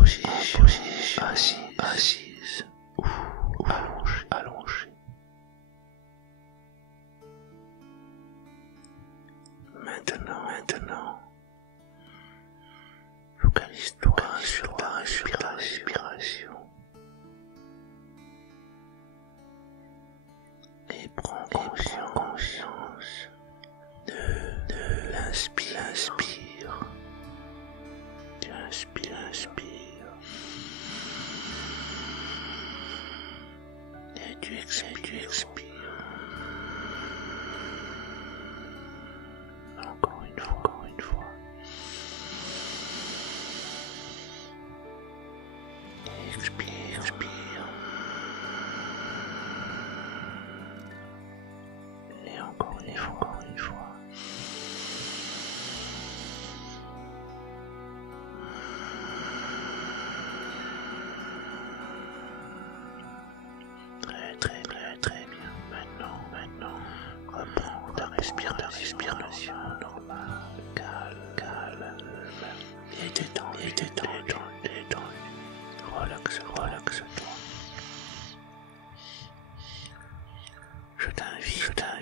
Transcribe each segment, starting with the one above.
position assise ou allongée. Maintenant, focalise-toi sur ta respiration et prends conscience de l'inspire. Tu inspires et tu expires. Encore une fois. Expire. Et encore une fois. Très bien. Maintenant, reprends ta respiration normale, calme, et détends. Relaxe-toi. Je t'invite à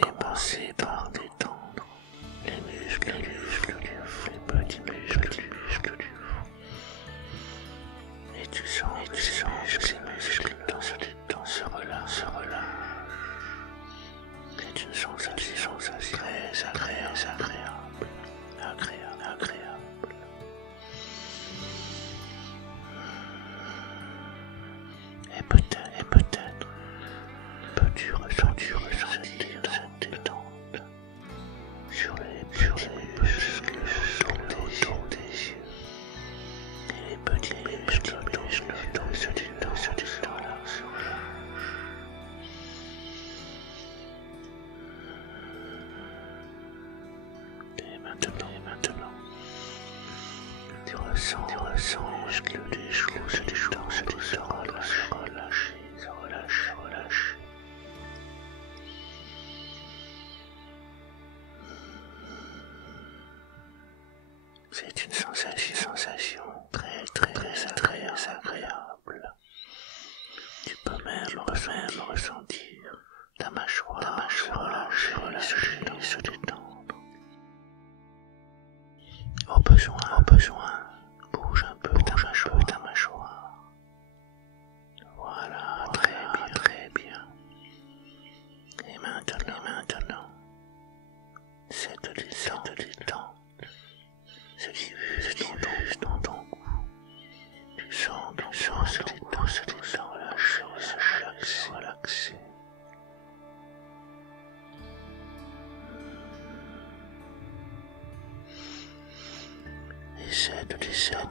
commencer par détendre les muscles du fond, les petits muscles du fond. Et tu sens que ces muscles se relâchent. C'est une sensation très agréable. Et peut-être peux-tu ressentir cette détente sur les muscles autour des yeux et les petits muscles autour se relâchent. Et maintenant, tu ressens les muscles des genoux se relâcher. C'est une sensation très agréable. Tu peux même ressentir ta mâchoire se détendre. Au besoin, bouge un peu ta mâchoire. Voilà, très bien. Et maintenant, cette détente se diffuse dans ton cou. Tu sens se relaxer. Et cette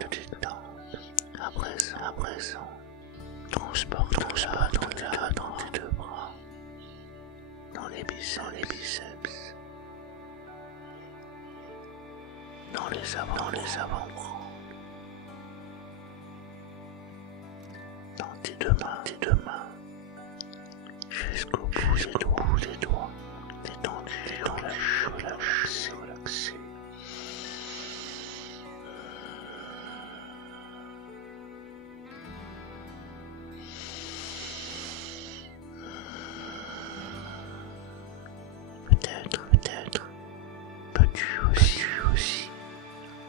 détente, à présent, transporte-la dans tes deux bras, dans les biceps, dans les avant-bras, dans tes deux mains, jusqu'au bout des doigts, détendus, relaxés. Peut-être peux-tu aussi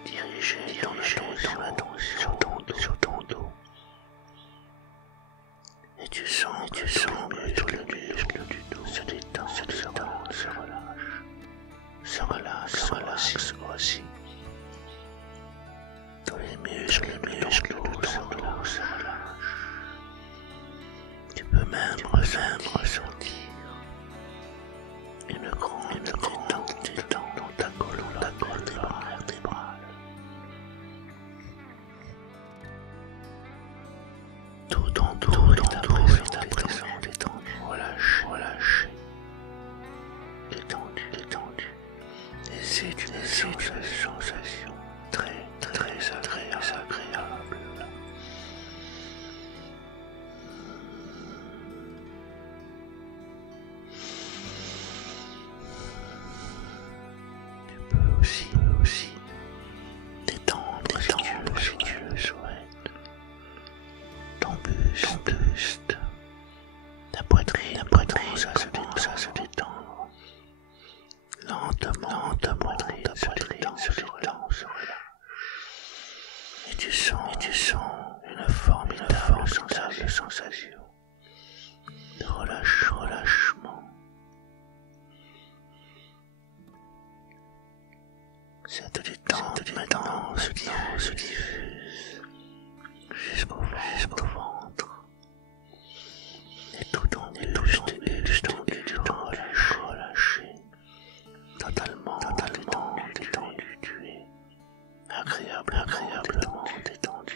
diriger ton attention sur ton dos. Et tu sens que les muscles du dos se détendent, se relâchent aussi. Tous les muscles du dos se relâchent. Tu peux même ressentir une grande détente dans ta colonne vertébrale. Tout ton dos est à présent détendu, relâché, détendu. Et c'est une sensation très agréable. Tu peux aussi détendre si tu le souhaites. tu sens une formidable sensation de relâchement. Cette détente maintenant se diffuse jusqu'au ventre. Et tout en étendu, relâché, totalement détendu, tu es agréablement détendu.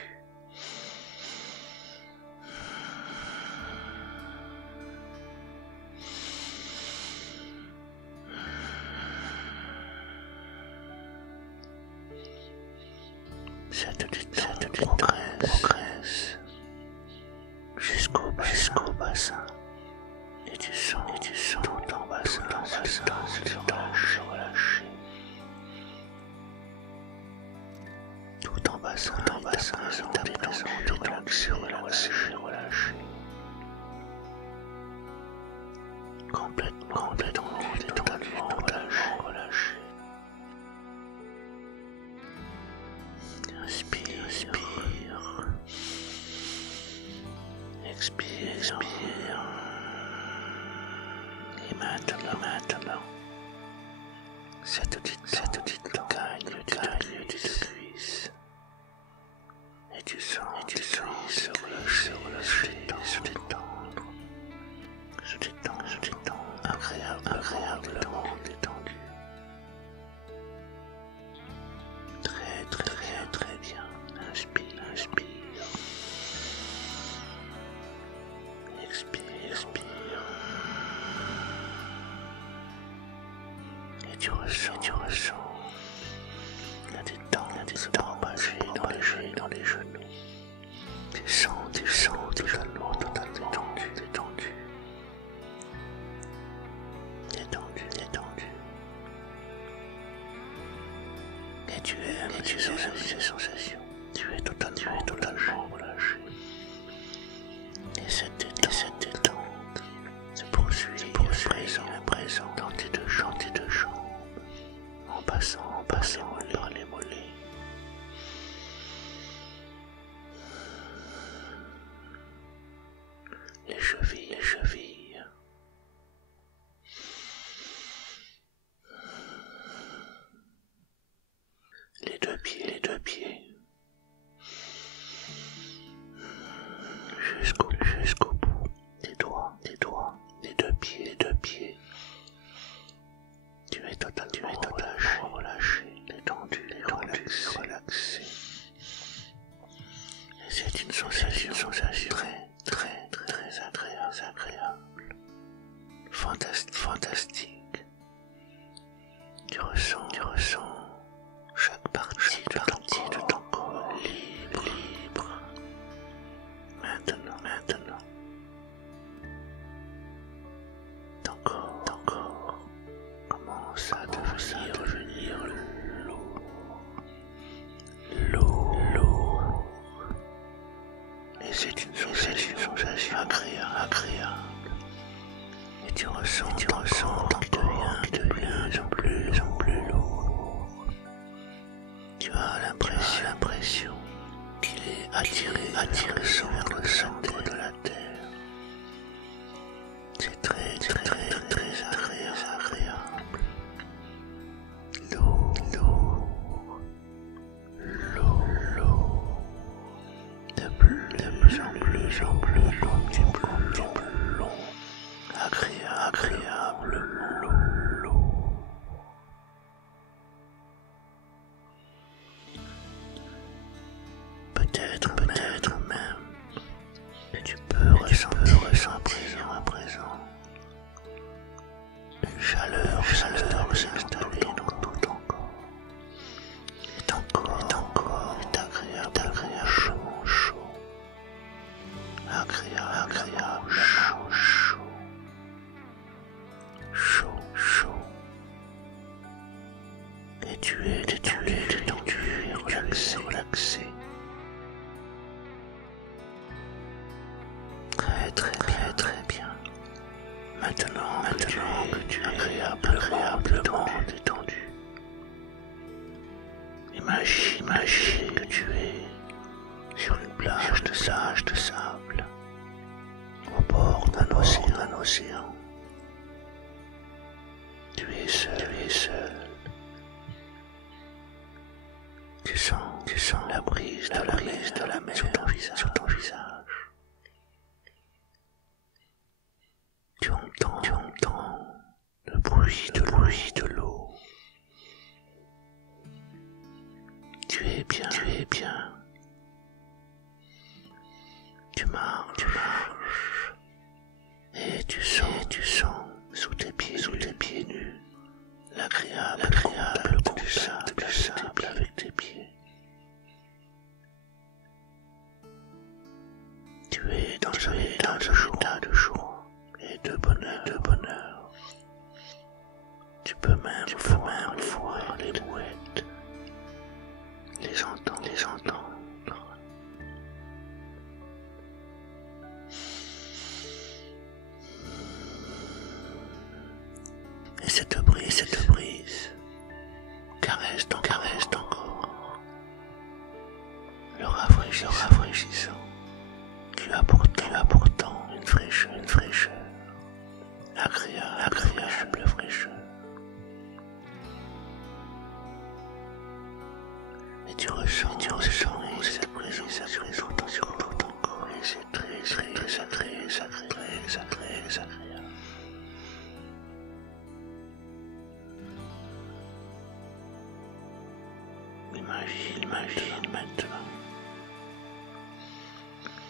Cette détente progresse jusqu'au bassin. Et tu sens tout en bassin se relâcher. Tout en bassin détendu, relâché. Complètement détendu, relâché. Inspire. Expire. Et maintenant, cette petite gagne de cuisse. Et tu sens se détendre, agréablement détendu. Très bien. Inspire. Expire. Et tu ressens la détente se propager dans les genoux. Tu sens totalement détendu. Et tu aimes ces sensations. Tu es totalement relâché. Et cette détente se poursuit à présent dans tes deux jambes, en passant par les mollets. Les chevilles. Les deux pieds. Jusqu'au bout des doigts, les deux pieds. Tu es totalement relâché, détendu, relaxé. Et c'est une sensation très agréable, fantastique. Tu ressens chaque partie de ton corps libre. Maintenant, ton corps commence à devenir lourd. Et c'est une sensation agréable. Et tu ressens ton corps qui devient de plus en plus lourd. Tu as l'impression qu'il est attiré vers le centre de la terre. C'est très agréable. L'eau. De plus en plus long. Agréable l'eau. Peut-être même que tu peux ressentir à présent une chaleur s'installer dans tout ton corps. Et ton corps est agréablement chaud. Agréable. de sable, au bord d'un océan. Tu es seul. Tu sens la brise de la mer sur ton visage. Tu entends le bruit de l'eau. Tu es bien. Tu marches. Et tu sens sous tes pieds nus l'agréable du sable avec tes pieds. Tu es dans un état de joie et de bonheur. Tu peux même voir les mouettes, les entendre. Et cette brise caresse ton corps, le rafraîchissant. Tu as pourtant une fraîcheur, agréable fraîcheur. Et tu ressens cette présence sur ton corps, et c'est très agréable. Imagine maintenant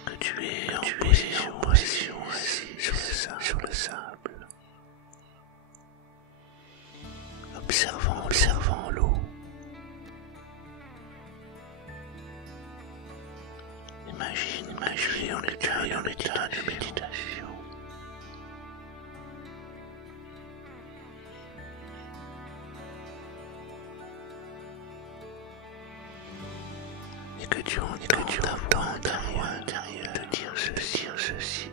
que tu es en position assis sur le sable, observant l'eau. Imagine en état de méditation. Et que tu entends ta voix intérieure te dire ceci.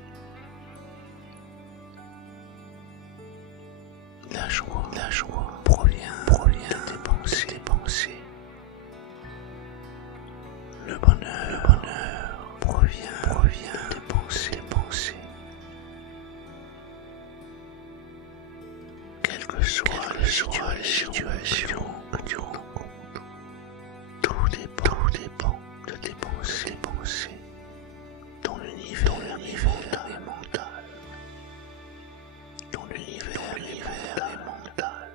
La joie provient de tes pensées. Le bonheur provient de tes pensées. Quelle que soit la situation que tu rencontres, tout dépend de tes pensées. Ton univers est mental. Ton univers est mental.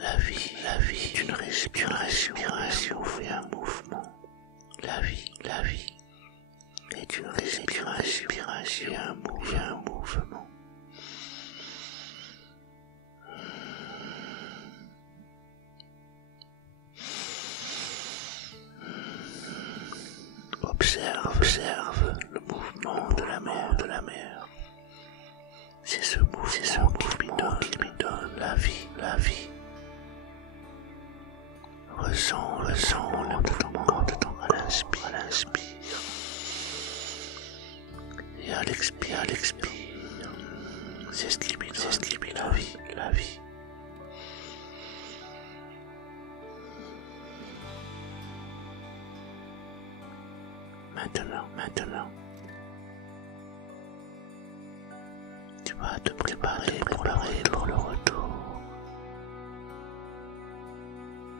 La vie est une respiration et un mouvement. La vie est une respiration et un mouvement. Observe le mouvement de la mer. C'est ce mouvement qui lui donne la vie. Ressens le mouvement à l'inspire. Et à l'expire, c'est ce qui lui donne la vie. Maintenant, tu vas te préparer pour le retour.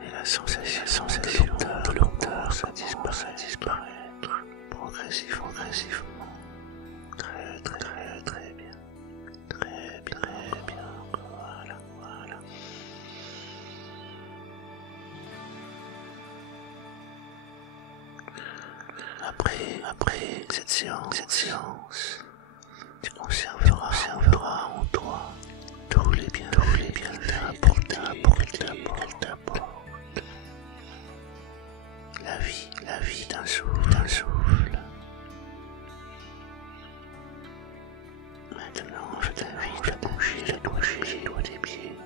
Et la sensation de l'odeur va disparaître progressivement. Très bien. Voilà. Après cette séance, tu conserveras en toi tous les bienfaits qu'elle t'apporte. La vie d'un souffle. Maintenant, je t'invite à bouger les doigts des pieds.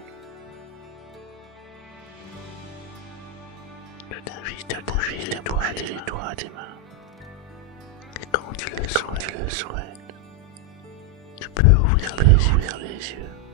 Je t'invite à bouger les doigts des mains. Et quand tu le souhaites, yeux.